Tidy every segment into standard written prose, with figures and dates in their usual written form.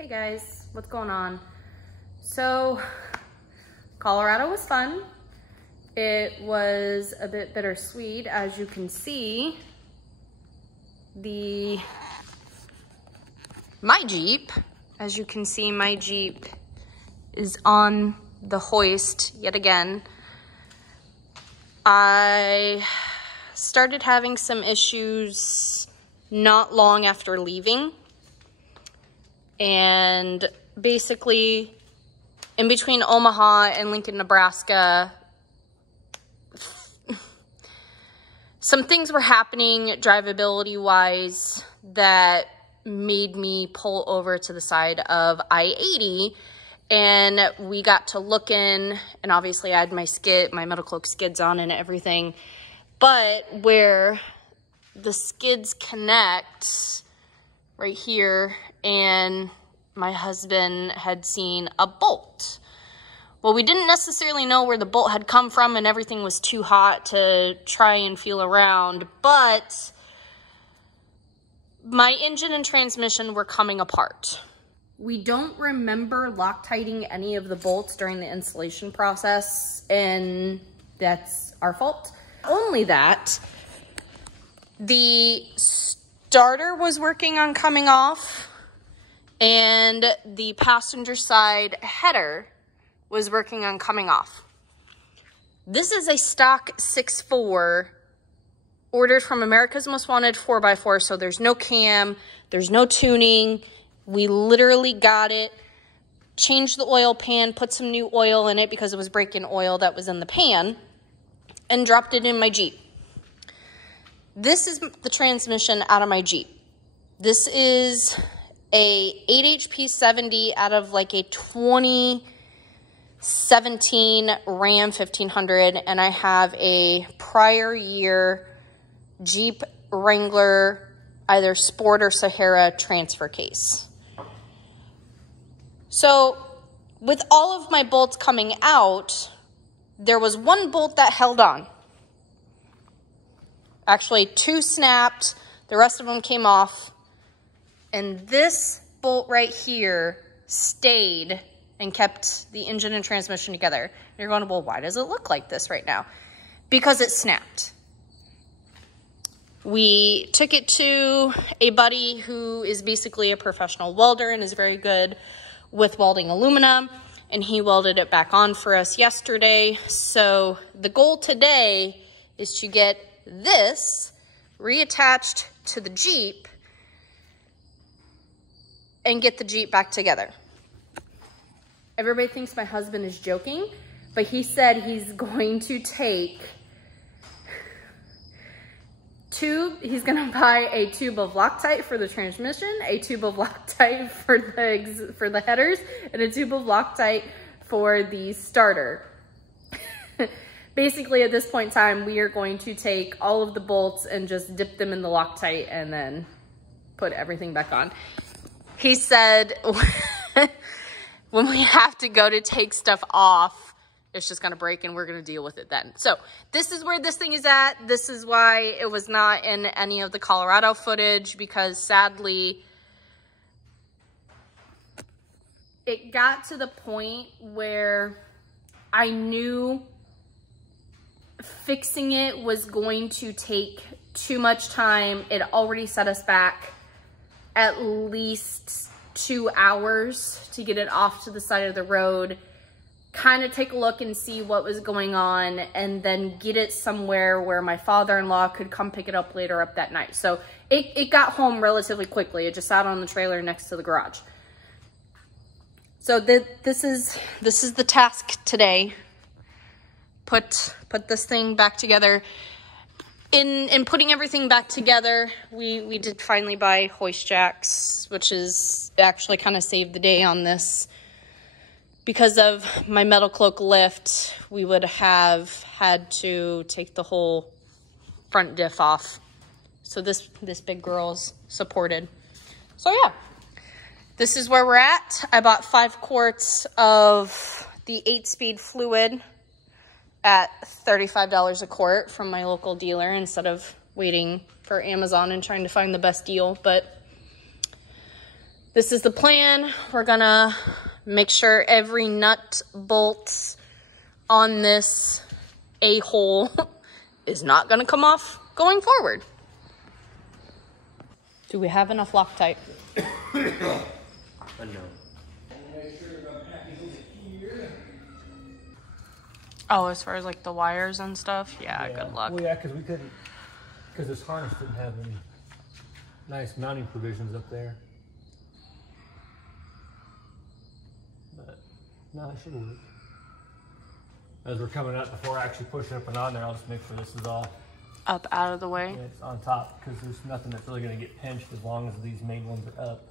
Hey guys, what's going on? So, Colorado was fun. It was a bit bittersweet. As you can see, my Jeep is on the hoist yet again. I started having some issues not long after leaving. And basically, in between Omaha and Lincoln, Nebraska, some things were happening drivability-wise that made me pull over to the side of I-80, and we got to looking, and obviously I had my Metal Cloak skids on and everything, but where the skids connect right here, and my husband had seen a bolt. Well, we didn't necessarily know where the bolt had come from, and everything was too hot to try and feel around, but my engine and transmission were coming apart. We don't remember Loctiting any of the bolts during the installation process, and that's our fault. Only that the starter was working on coming off, and the passenger side header was working on coming off. This is a stock 6.4 ordered from America's Most Wanted 4x4, so there's no cam, there's no tuning. We literally got it, changed the oil pan, put some new oil in it because it was breaking oil that was in the pan, and dropped it in my Jeep. This is the transmission out of my Jeep. This is a 8HP 70 out of like a 2017 Ram 1500, and I have a prior year Jeep Wrangler, either Sport or Sahara transfer case. So with all of my bolts coming out, there was one bolt that held on. Actually, 2 snapped, the rest of them came off, and this bolt right here stayed and kept the engine and transmission together. And you're going, well, why does it look like this right now? Because it snapped. We took it to a buddy who is basically a professional welder and is very good with welding aluminum, and he welded it back on for us yesterday. So the goal today is to get this reattached to the Jeep and get the Jeep back together. Everybody thinks my husband is joking, but he said he's going to take he's gonna buy a tube of Loctite for the transmission, a tube of Loctite for the headers, and a tube of Loctite for the starter. Basically, at this point in time, we are going to take all of the bolts and just dip them in the Loctite and then put everything back on. He said when we have to go to take stuff off, it's just gonna break and we're gonna deal with it then. So this is where this thing is at. This is why it was not in any of the Colorado footage, because sadly, it got to the point where I knew fixing it was going to take too much time. It already set us back at least 2 hours to get it off to the side of the road, kind of take a look and see what was going on, and then get it somewhere where my father-in-law could come pick it up later up that night. So it got home relatively quickly. It just sat on the trailer next to the garage. So this is the task today. Put this thing back together. In putting everything back together, we did finally buy hoist jacks, which is actually kind of saved the day on this. Because of my Metal Cloak lift, we would have had to take the whole front diff off. So this big girl's supported. So yeah, this is where we're at. I bought 5 quarts of the 8-speed fluid at $35 a quart from my local dealer instead of waiting for Amazon and trying to find the best deal. But This is the plan. We're gonna make sure every nut bolt on this a-hole is not gonna come off going forward. Do we have enough Loctite? No. Oh, as far as like the wires and stuff? Yeah, good luck. Well, yeah, because we couldn't, because this harness didn't have any nice mounting provisions up there. But no, it should work. As we're coming up, before actually pushing up and on there, I'll just make sure this is all Up out of the way. it's on top, because there's nothing that's really going to get pinched as long as these main ones are up.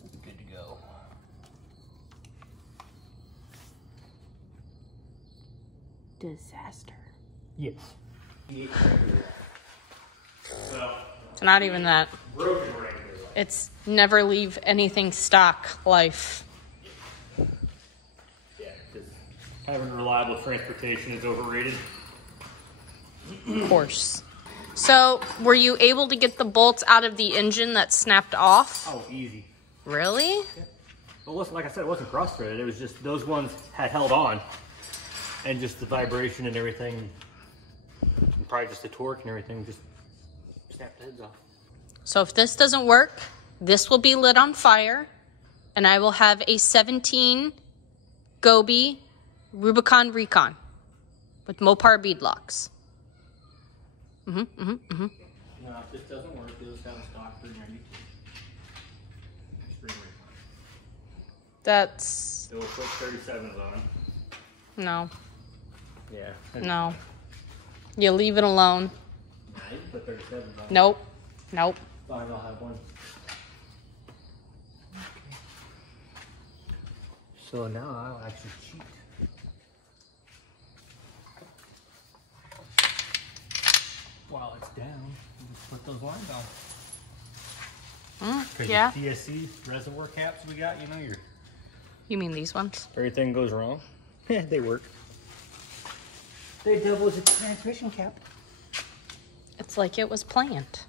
We'll be good to go. Disaster. Yes. It's not even that. Broken ring. It's never leave anything stock life. Yeah, because having reliable transportation is overrated. Of course. So, were you able to get the bolts out of the engine that snapped off? Oh, easy. Really? Yeah. Well, it wasn't, like I said, it wasn't cross-threaded. It was just those ones had held on. And just the vibration and everything, and probably just the torque and everything, just snapped the heads off. So if this doesn't work, this will be lit on fire, and I will have a 17 Gobi Rubicon Recon with Mopar bead locks. No, if this doesn't work, you'll just have a stock 392. Extreme Recon. That's... It will put 37s on. No. Yeah. No. You leave it alone. You can put 37s on. Nope. Nope. Fine, I'll have one. Okay. So now I'll actually cheat. While it's down, you just put those lines on. Yeah. Your DSC reservoir caps we got, you know, You mean these ones? everything goes wrong. They work. They double as a transmission cap. It's like it was planned.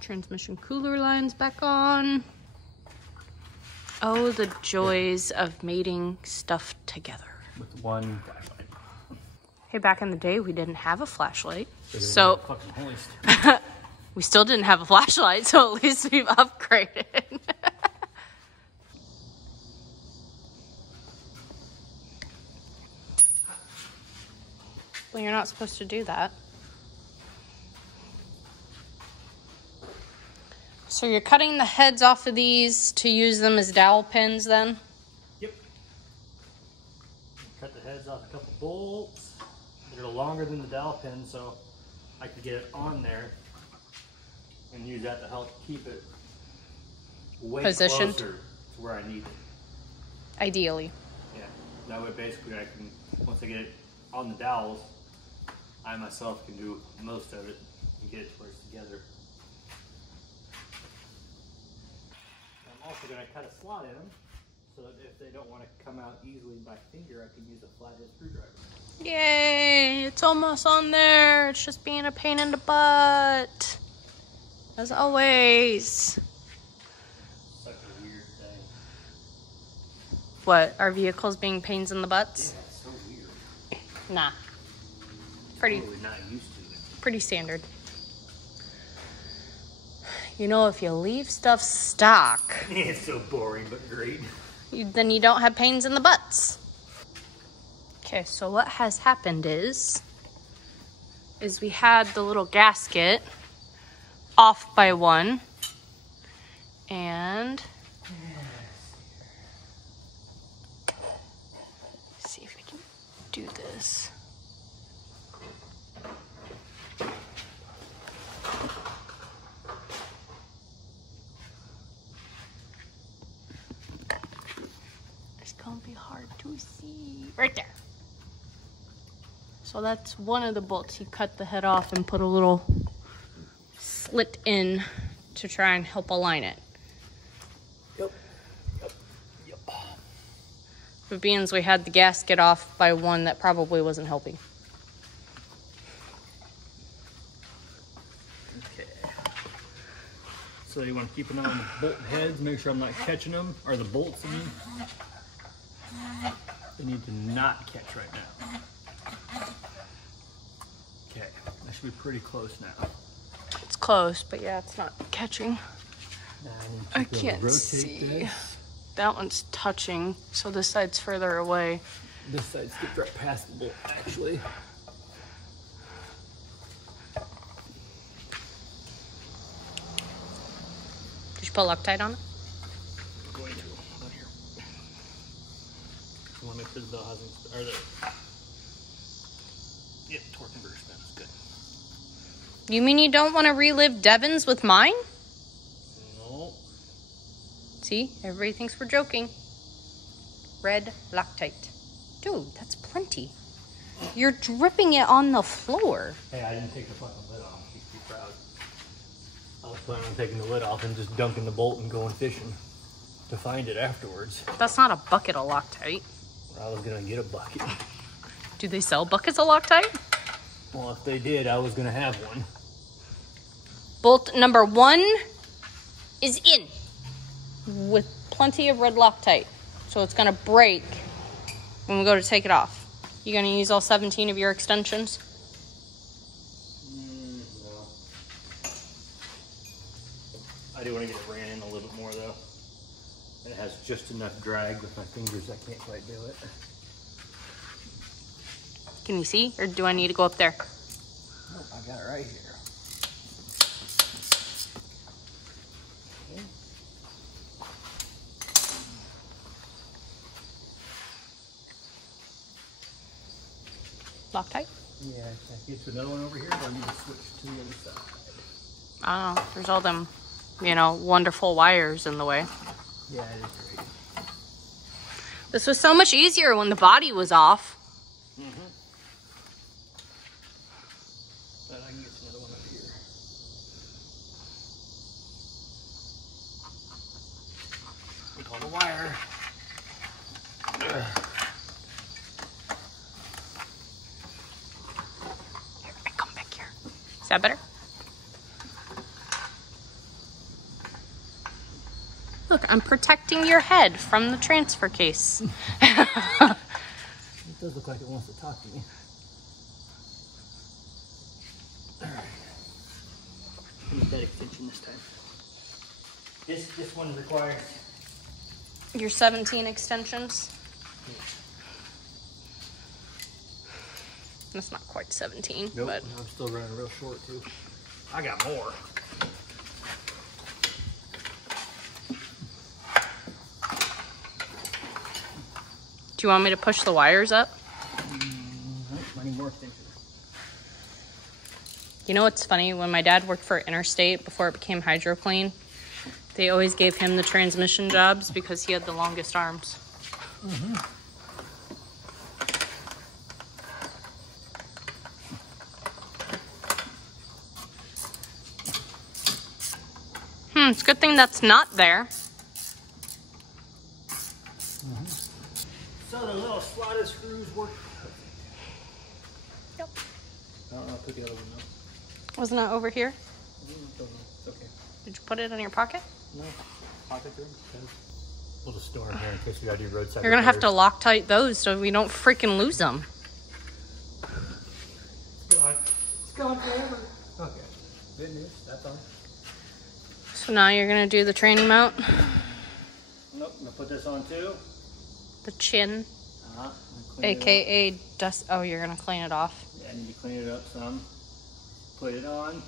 Transmission cooler lines back on. Oh, the joys of mating stuff together. With one flashlight. Hey, back in the day, we didn't have a flashlight. So Fucking hoist. we still didn't have a flashlight, so at least we've upgraded. Well, you're not supposed to do that. So you're cutting the heads off of these to use them as dowel pins then? Yep. Cut the heads off a couple bolts. They're longer than the dowel pin, so I could get it on there and use that to help keep it way Positioned. closer to where I need it. Ideally. Yeah. That way basically I can, once I get it on the dowels, I myself can do most of it and get it to where it's together. I'm also going to cut a slot in them so that if they don't want to come out easily by finger, I can use a flathead screwdriver. Yay, it's almost on there. It's just being a pain in the butt. As always. Such a weird thing. What, are vehicles being pains in the butts? Yeah, it's so weird. Nah. Pretty Totally not used to it. pretty standard. You know, if you leave stuff stock, It's so boring but great. then you don't have pains in the butts. Okay, so what has happened is we had the little gasket off by one, and let's see if we can do this. It's gonna be hard to see. Right there. So that's one of the bolts. You cut the head off and put a little slit in to try and help align it. Yep. But being as we had the gasket off by one, that probably wasn't helping. Okay. so you want to keep an eye on the bolt heads, make sure I'm not catching them, or the bolts, I mean. They need to not catch right now. Okay, that should be pretty close now. It's close, but yeah, it's not catching. Now I can't see. This. That one's touching, so this side's further away. This side skipped right past the bolt, actually. Did you put Loctite on it? I'm going to. Not here. I want to make sure the bell hasn't, or the, yep, torque converter spin is good. You mean you don't want to relive Devon's with mine? No. See, everybody thinks we're joking. Red Loctite. Dude, that's plenty. You're dripping it on the floor. Hey, I didn't take the fucking lid off. You should be proud. I was planning on taking the lid off and just dunking the bolt and going fishing to find it afterwards. That's not a bucket of Loctite. I was gonna get a bucket. Do they sell buckets of Loctite? Well, if they did, I was gonna have one. Bolt number 1 is in with plenty of red Loctite. So it's gonna break when we go to take it off. You gonna use all 17 of your extensions? No. I do want to get it ran in a little bit more though. And it has just enough drag with my fingers, I can't quite do it. Can you see? Or do I need to go up there? Nope, I got it right here. Loctite? Yeah, can I get to another one over here, or do I need to switch to the other side? I don't know. There's all them, you know, wonderful wires in the way. Yeah, it is great. This was so much easier when the body was off. Mm-hmm. But I can get another one up here. With all the wire. Come back here. Is that better? Look, I'm protecting your head from the transfer case. It does look like it wants to talk to me. Alright. Use that extension this time. This one requires... Your 17 extensions? That's not quite 17, Nope, but... I'm still running real short too. I got more. Do you want me to push the wires up? I need more extensions. You know what's funny? When my dad worked for Interstate before it became HydroClean, they always gave him the transmission jobs because he had the longest arms. Mm-hmm. It's a good thing that's not there. So the little slotted screws work. Yep. I don't know, I'll put the other one up. Wasn't it over here? It's okay. Did you put it in your pocket? No. Pocket room? We'll just store them here in case we gotta do roadside. You're gonna have to Loctite those so we don't freaking lose them. It's gone. It's gone forever. Okay. Good news. That's on. So now you're gonna do the training mount. Nope. I'm gonna put this on too. The chin. Uh-huh. AKA dust. Oh, you're gonna clean it off. Yeah, I need to clean it up some. Put it on.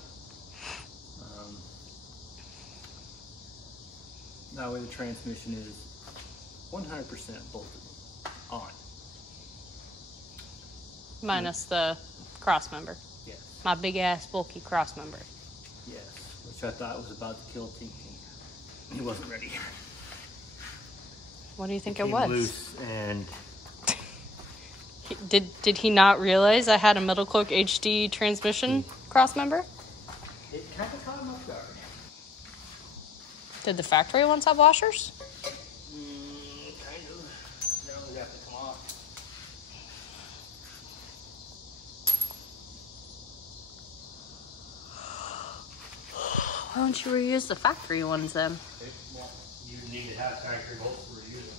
That way the transmission is 100% bolted on. Minus the cross member. Yes. My big ass bulky cross member. Yes. Which I thought was about to kill Tinky. He wasn't ready. What do you think it Came was? loose and Did he not realize I had a Middle Cloak HD transmission cross member? it kind of caught him off guard. Did the factory ones have washers? Kind of. They always have to come off. Why don't you reuse the factory ones then? Well, you need to have factory bolts to reuse them.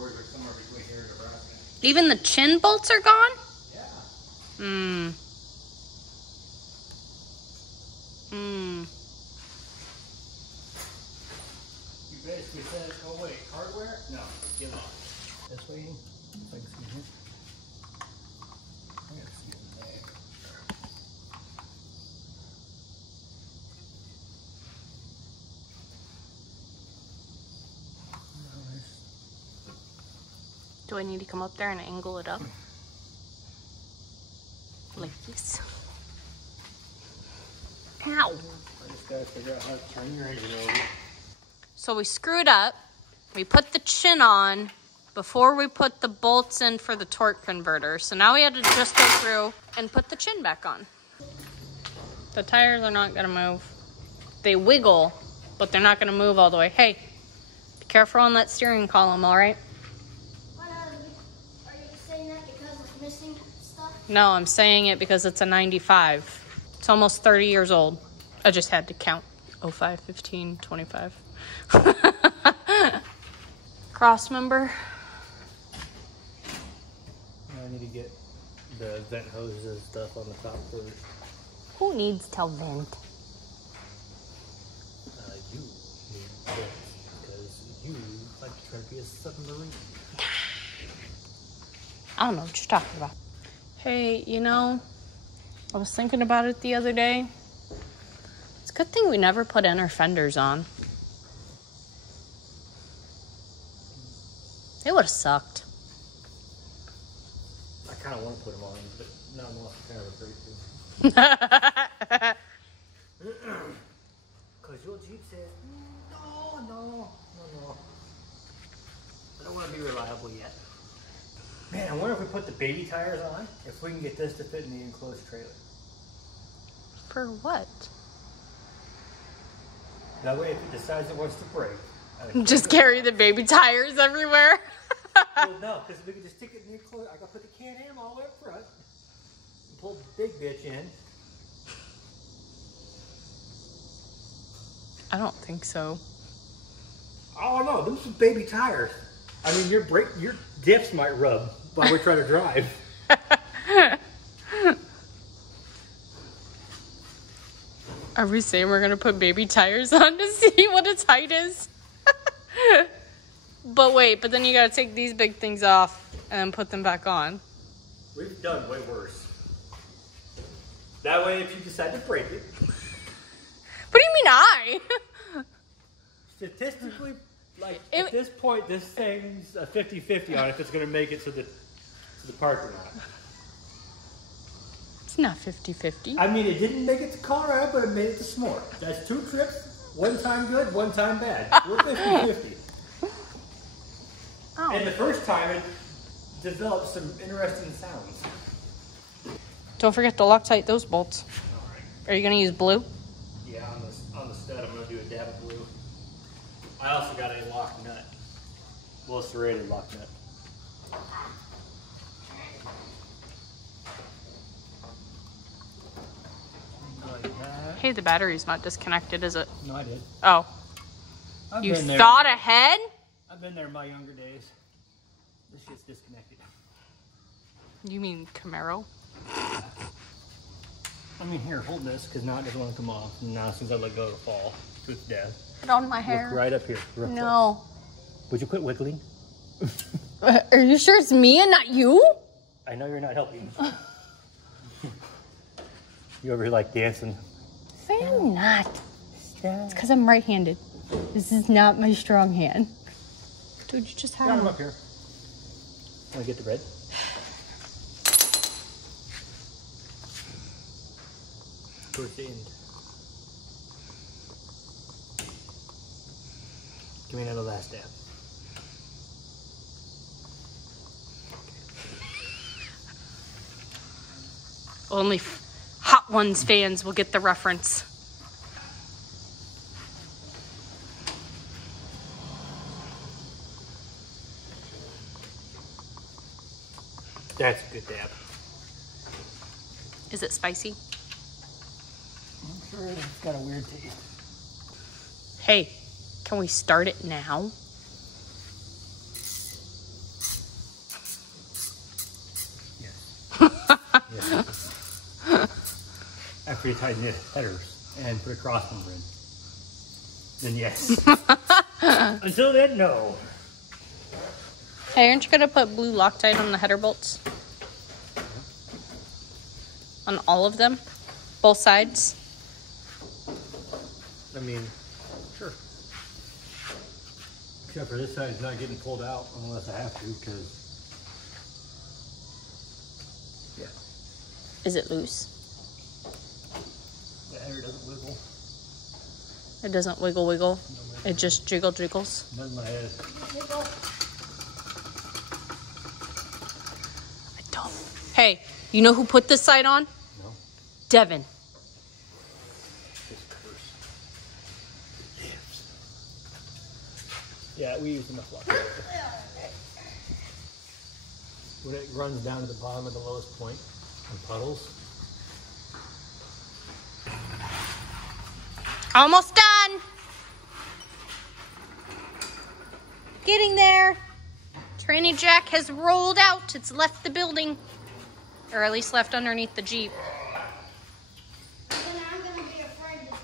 Yours are somewhere between here and Nebraska. Even the chin bolts are gone? Yeah. Hmm. Hmm. You basically said, oh wait, hardware? No, give it off. This way, if I can see here. I gotta see it there. Do I need to come up there and angle it up? Like this? Ow! I just gotta figure out how to turn your engine over. So we screwed up. We put the chin on before we put the bolts in for the torque converter. So now we had to just go through and put the chin back on. The tires are not gonna move. They wiggle, but they're not gonna move all the way. Hey, be careful on that steering column, all right? Are you saying that because it's missing stuff? No, I'm saying it because it's a 95. It's almost 30 years old. I just had to count. 05, 15, 25. Cross member. I need to get the vent hoses and stuff on the top first. Who needs to vent? You need this because you like to try to be a submarine. I don't know what you're talking about. Hey, you know, I was thinking about it the other day. It's a good thing we never put inner fenders on. It would have sucked. I kind of want to put them on, but now I'm also kind of afraid to. Because your Jeep says, no. I don't want to be reliable yet. Man, I wonder if we put the baby tires on, if we can get this to fit in the enclosed trailer. For what? That way, if it decides it wants to break, I can Just carry the baby tires everywhere? Well, no, because we can just stick it in the enclosed. I got to put the Can-Am all the way up front and pull the big bitch in. I don't think so. Oh no, them some baby tires. I mean, your diffs might rub while we try to drive. Are we saying we're gonna put baby tires on to see what its height is? But wait, but then you gotta take these big things off and then put them back on. We've done way worse. That way, if you decide to break it, What do you mean I? statistically, like at this point, this thing's a 50-50 on if it's going to make it to the parking lot. It's not 50-50. I mean, it didn't make it to Colorado, but it made it to S'more. That's 2 trips, one time good, one time bad. We're 50-50. Oh. And the first time, it developed some interesting sounds. Don't forget to Loctite those bolts. All right. Are you gonna use blue? Yeah, on the stud, I'm going to do a dab of blue. I also got a lock nut. Well, it's a serrated lock nut. Like that. Hey, the battery's not disconnected, is it? No, I did. Oh. I've You been there. thought ahead? I've been there in my younger days. This shit's disconnected. You mean Camaro? I mean, here, hold this, because now it doesn't want to come off. And now, as soon as I let go, it'll fall to its death. Put on my hair. Look right up here. Real No. close. Would you quit wiggling? Are you sure it's me and not you? I know you're not helping. You over here like dancing. I'm not. It's because I'm right-handed. This is not my strong hand. Dude, you just Got have him up here. Want to get the red? Towards the end. Give me another last dab. Only Hot Ones fans will get the reference. That's a good dab. Is it spicy? Sure, it's got a weird taste. Hey, can we start it now? Yes. After you tighten the headers and put a crossmember in, then yes. Until then, no. Hey, aren't you gonna put blue Loctite on the header bolts? On all of them? Both sides? I mean, sure. Except for this side, it's not getting pulled out unless I have to, because, yeah. Is it loose? The header doesn't wiggle. It doesn't wiggle wiggle. It just jiggles. Not in my head. I don't. Hey, you know who put this side on? No. Devin. This curse lives. Yeah, we use them a lot. When it runs down to the bottom of the lowest point on puddles. Almost done. Getting there. Tranny jack has rolled out. It's left the building. Or at least left underneath the Jeep. Then I'm gonna be afraid to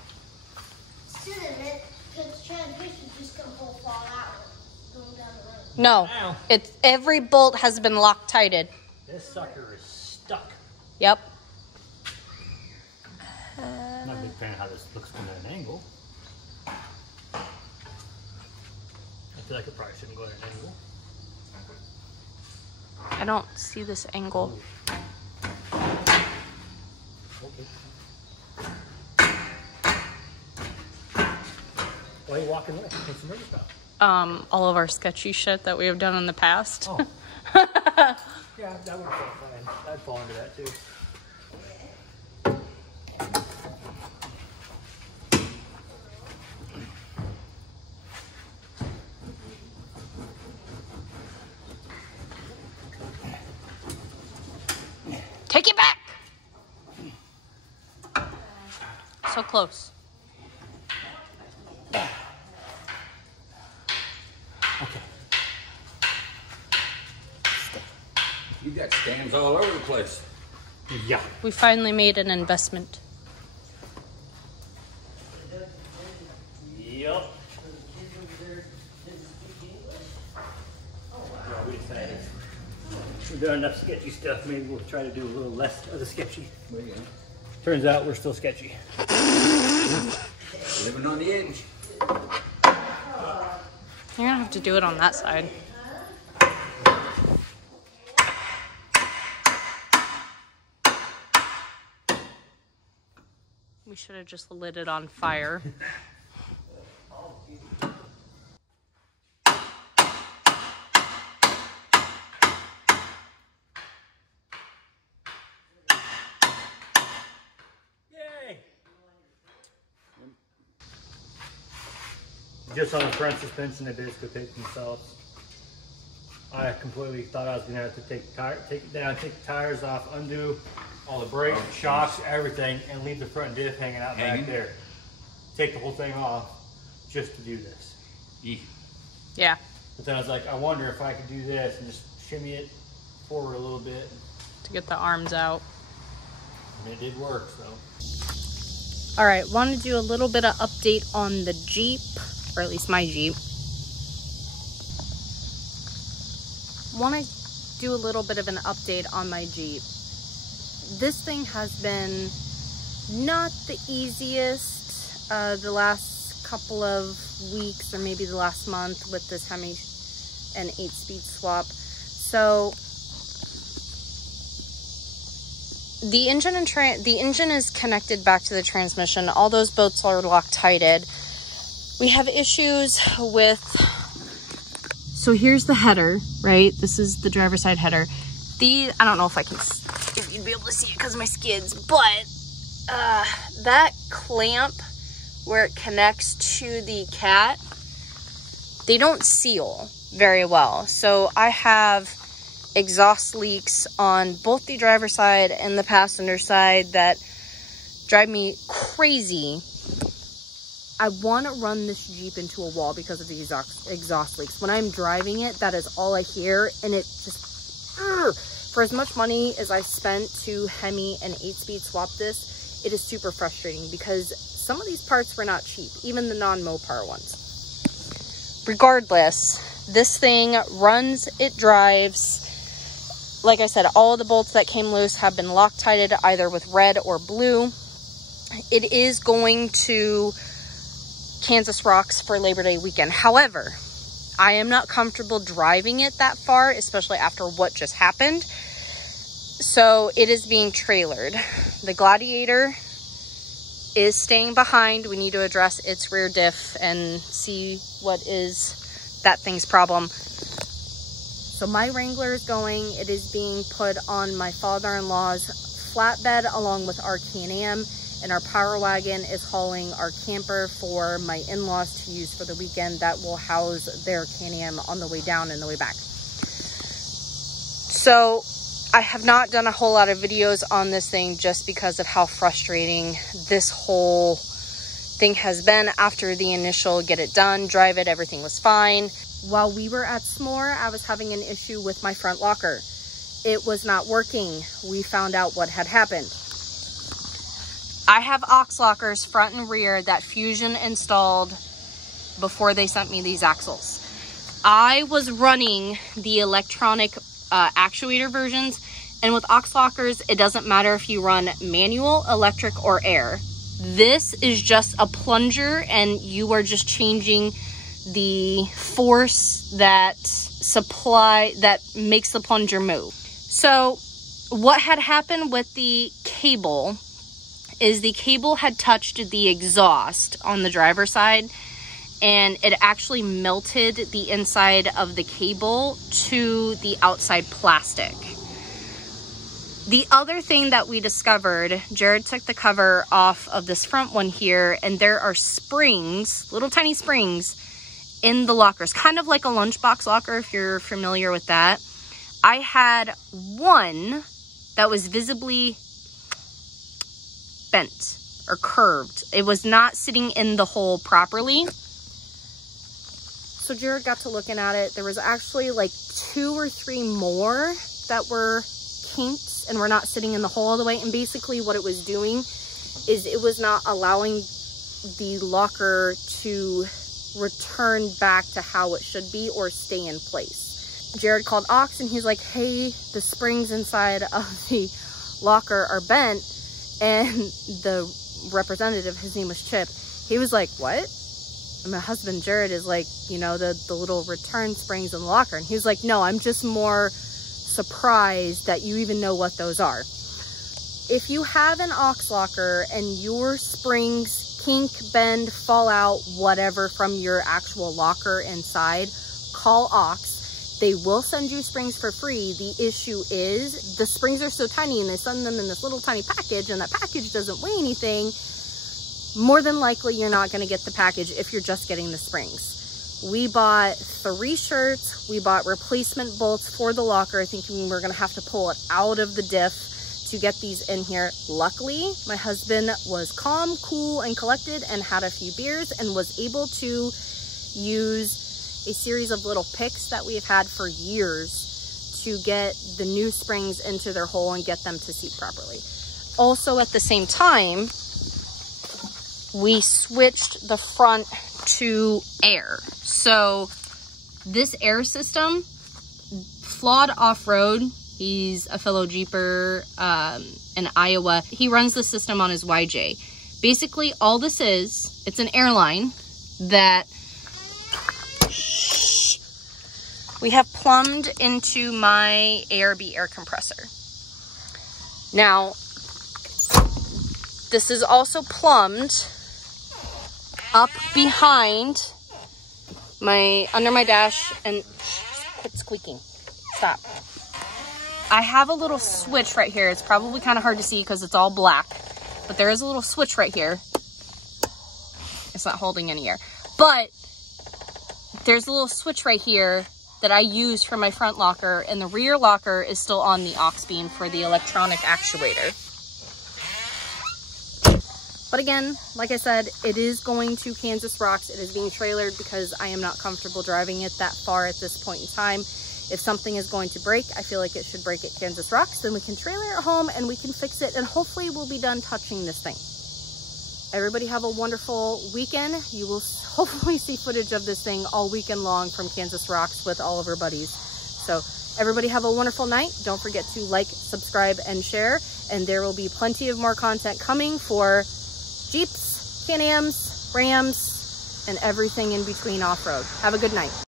sit in it because transmission just gonna fall out going down the road. No, Ow. it's every bolt has been Loctited. This sucker is stuck. Yep. I'm not a big fan of how this looks from an angle. I feel like it probably shouldn't go at an angle. I don't see this angle. Okay. Why are you walking away? What's the nervous about? All of our sketchy shit that we have done in the past. Oh. Yeah, that would fall fine. I'd fall into that too. Take it back. So close. Okay. You got scams all over the place. Yeah. We finally made an investment. Yep. Yeah, we decided we've done enough sketchy stuff. Maybe we'll try to do a little less of the sketchy. Turns out we're still sketchy. Living on the edge. You're gonna have to do it on that side. We should have just lit it on fire. Yay! Just on the front suspension, they basically take themselves. I completely thought I was gonna have to take it down, take the tires off, undo all the brakes, shocks, everything, and leave the front diff hanging out back there. Take the whole thing off just to do this. Yeah. But then I was like, I wonder if I could do this and just shimmy it forward a little bit. To get the arms out. And it did work, so. All right, want to do a little bit of update on the Jeep, or at least my Jeep. Want to do a little bit of an update on my Jeep. This thing has been not the easiest the last couple of weeks, or maybe the last month, with this HEMI and 8-speed swap. So the engine and the engine is connected back to the transmission. All those bolts are Loctited. We have issues with, so here's the header, right? This is the driver's side header. I don't know if you'd be able to see it because of my skids, but that clamp where it connects to the cat, they don't seal very well. So I have exhaust leaks on both the driver's side and the passenger side that drive me crazy. I want to run this Jeep into a wall because of the exhaust leaks. When I'm driving it, that is all I hear, and it just, for as much money as I spent to HEMI and 8-speed swap this, it is super frustrating because some of these parts were not cheap, even the non-Mopar ones. Regardless, this thing runs, it drives. Like I said, all of the bolts that came loose have been Loctited either with red or blue. It is going to Kansas Rocks for Labor Day weekend. However, I am not comfortable driving it that far, especially after what just happened. So it is being trailered. The Gladiator is staying behind. We need to address its rear diff and see what is that thing's problem. So my Wrangler is going. It is being put on my father-in-law's flatbed along with our Can-Am. And our Power Wagon is hauling our camper for my in-laws to use for the weekend. That will house their Can-Am on the way down and the way back. So I have not done a whole lot of videos on this thing just because of how frustrating this whole thing has been after the initial get it done, drive it, everything was fine. While we were at S'more, I was having an issue with my front locker. It was not working. We found out what had happened. I have aux lockers front and rear that Fusion installed before they sent me these axles. I was running the electronic actuator versions, and with aux lockers, it doesn't matter if you run manual, electric, or air. This is just a plunger, and you are just changing the force that makes the plunger move. So what had happened with the cable is the cable had touched the exhaust on the driver's side, and it actually melted the inside of the cable to the outside plastic. The other thing that we discovered, Jared took the cover off of this front one here, and there are springs, little tiny springs in the lockers, kind of like a lunchbox locker if you're familiar with that. I had one that was visibly bent or curved. It was not sitting in the hole properly. So Jared got to looking at it. There was actually like 2 or 3 more that were kinked and were not sitting in the hole all the way. And basically what it was doing is it was not allowing the locker to return back to how it should be or stay in place. Jared called aux and he's like, hey, the springs inside of the locker are bent. And the representative, his name was Chip, he was like, what? And my husband Jared is like, you know, the little return springs in the locker. And he was like, no, I'm just more surprised that you even know what those are. If you have an aux locker and your springs kink, bend, fall out, whatever from your actual locker inside, call aux. They will send you springs for free. The issue is the springs are so tiny and they send them in this little tiny package, and that package doesn't weigh anything. More than likely, you're not going to get the package if you're just getting the springs. We bought 3 shirts. We bought replacement bolts for the locker, thinking we're going to have to pull it out of the diff to get these in here. Luckily, my husband was calm, cool, and collected and had a few beers and was able to use a series of little picks that we've had for years to get the new springs into their hole and get them to seat properly. Also, at the same time, we switched the front to air. So this air system, Flawed Off-Road, he's a fellow Jeeper in Iowa. He runs the system on his YJ. Basically, all this is, it's an airline that we have plumbed into my ARB air compressor. Now, this is also plumbed up behind under my dash, and quit squeaking. Stop. I have a little switch right here. It's probably kind of hard to see because it's all black, but there is a little switch right here. It's not holding any air, but there's a little switch right here that I use for my front locker, and the rear locker is still on the aux beam for the electronic actuator. But again, like I said, it is going to Kansas Rocks. It is being trailered because I am not comfortable driving it that far at this point in time. If something is going to break, I feel like it should break at Kansas Rocks. Then we can trailer it home and we can fix it, and hopefully we'll be done touching this thing. Everybody have a wonderful weekend. You will hopefully see footage of this thing all weekend long from Kansas Rocks with all of our buddies. So everybody have a wonderful night. Don't forget to like, subscribe, and share. And there will be plenty of more content coming for Jeeps, Can-Ams, Rams, and everything in between off-road. Have a good night.